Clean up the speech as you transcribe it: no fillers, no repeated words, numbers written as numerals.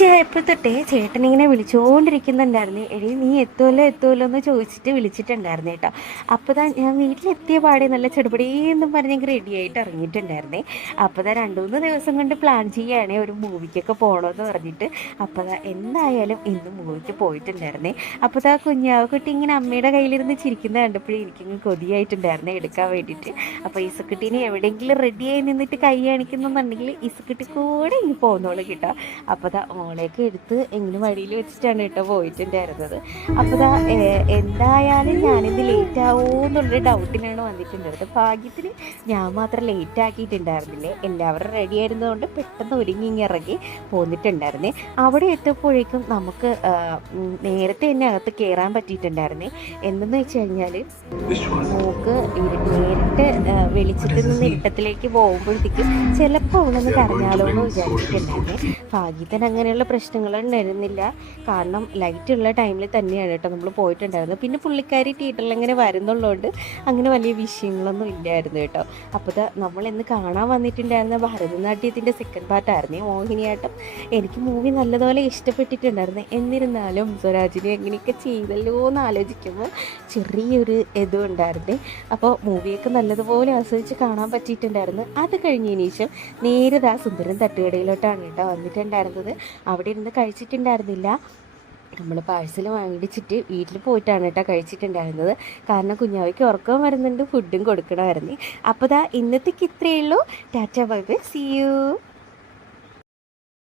ഉച്ചയായപ്പോൾ തൊട്ടേ ചേട്ടനിങ്ങനെ വിളിച്ചുകൊണ്ടിരിക്കുന്നുണ്ടായിരുന്നു. എടി നീ എത്തുമല്ലോ എന്ന് ചോദിച്ചിട്ട് വിളിച്ചിട്ടുണ്ടായിരുന്നു കേട്ടോ. അപ്പോൾ ഞാൻ വീട്ടിലെത്തിയ പാടെ നല്ല ചെടുപടിയെന്നും പറഞ്ഞ് റെഡി ആയിട്ട് ഇറങ്ങിയിട്ടുണ്ടായിരുന്നേ. അപ്പോൾ 2-3 ദിവസം കൊണ്ട് പ്ലാൻ ചെയ്യുകയാണെ ഒരു മൂവിക്കൊക്കെ പോകണമെന്ന് പറഞ്ഞിട്ട്. അപ്പോൾ എന്തായാലും ഇന്ന് മൂവിക്ക് പോയിട്ടുണ്ടായിരുന്നേ. അപ്പോൾ കുഞ്ഞാവക്കുട്ടി ഇങ്ങനെ അമ്മയുടെ കയ്യിലിരുന്ന് ചിരിക്കുന്ന കണ്ടപ്പോഴേ എനിക്കിങ്ങ് കൊതിയായിട്ടുണ്ടായിരുന്നേ എടുക്കാൻ വേണ്ടിയിട്ട്. അപ്പോൾ ഇസുക്കുട്ടീനെ എവിടെയെങ്കിലും റെഡിയായി നിന്നിട്ട് കൈ കാണിക്കുന്നുണ്ടെങ്കിൽ ഇസുക്കുട്ടി കൂടെ ഇങ്ങ് പോകുന്നോളൂ കേട്ടോ. അപ്പോൾ മോളേക്ക് എടുത്ത് എങ്ങനെ വഴിയിൽ വെച്ചിട്ടാണ് കേട്ടോ പോയിട്ടുണ്ടായിരുന്നത്. അപ്പോൾ എന്തായാലും ഞാനിത് ലേറ്റ് ആവുമോ എന്നുള്ളൊരു ഡൗട്ടിനാണ് വന്നിട്ടുണ്ടായിരുന്നത്. ഭാഗ്യത്തിന് ഞാൻ മാത്രം ലേറ്റ് ആക്കിയിട്ടുണ്ടായിരുന്നില്ലേ. എല്ലാവരും റെഡി ആയിരുന്നതുകൊണ്ട് പെട്ടെന്ന് ഒരുങ്ങി ഇറങ്ങി പോന്നിട്ടുണ്ടായിരുന്നേ. അവിടെ എത്തിയപ്പോഴേക്കും നമുക്ക് നേരത്തെ തന്നെ അകത്ത് കയറാൻ പറ്റിയിട്ടുണ്ടായിരുന്നേ. എന്തെന്ന് വെച്ച് കഴിഞ്ഞാൽ മോക്ക് നേരിട്ട് വെളിച്ചത്തിൽ നിന്ന് ഇരുട്ടത്തിലേക്ക് പോകുമ്പോഴത്തേക്കും ചിലപ്പോൾ അവളൊന്ന് കരഞ്ഞാലോ എന്ന് വിചാരിച്ചിട്ടുണ്ടായിരുന്നേ. ഭാഗ്യത്തിന് അങ്ങനെയുള്ള പ്രശ്നങ്ങളുണ്ടായിരുന്നില്ല. കാരണം ലൈറ്റ് ഉള്ള ടൈമിൽ തന്നെയാണ് കേട്ടോ നമ്മൾ പോയിട്ടുണ്ടായിരുന്നത്. പിന്നെ പുള്ളിക്കാരി തിയേറ്ററിൽ അങ്ങനെ വരുന്നുള്ളതുകൊണ്ട് അങ്ങനെ വലിയ വിഷയങ്ങളൊന്നും ഇല്ലായിരുന്നു കേട്ടോ. അപ്പോൾ നമ്മൾ ഇന്ന് കാണാൻ വന്നിട്ടുണ്ടായിരുന്ന ഭരതനാട്യത്തിൻ്റെ സെക്കൻഡ് പാർട്ടായിരുന്നേ, മോഹിനിയാട്ടം. എനിക്ക് മൂവി നല്ലതുപോലെ ഇഷ്ടപ്പെട്ടിട്ടുണ്ടായിരുന്നു. എന്നിരുന്നാലും സ്വരാജിനെ എങ്ങനെയൊക്കെ ചെയ്തല്ലോ എന്ന് ആലോചിക്കുമ്പോൾ ചെറിയൊരു ഇതും ഉണ്ടായിരുന്നേ. അപ്പോൾ മൂവിയൊക്കെ നല്ലതുപോലെ ആസ്വദിച്ച് കാണാൻ പറ്റിയിട്ടുണ്ടായിരുന്നു. അത് കഴിഞ്ഞതിന് ശേഷം നേരെ സുന്ദരൻ തട്ടുകടയിലോട്ടാണ് കേട്ടോ വന്നിട്ടുണ്ടായിരുന്നത്. അവിടെ ഇരുന്ന് കഴിച്ചിട്ടുണ്ടായിരുന്നില്ല. നമ്മൾ പാഴ്സൽ വാങ്ങിച്ചിട്ട് വീട്ടിൽ പോയിട്ടാണ് കേട്ടോ കഴിച്ചിട്ടുണ്ടായിരുന്നത്. കാരണം കുഞ്ഞാവയ്ക്ക് ഉറക്കം വരുന്നുണ്ട്, ഫുഡും കൊടുക്കണമായിരുന്നു. അപ്പോൾ ഇന്നത്തേക്ക് ഇത്രയേ ഉള്ളൂ. Tata bye bye, see U.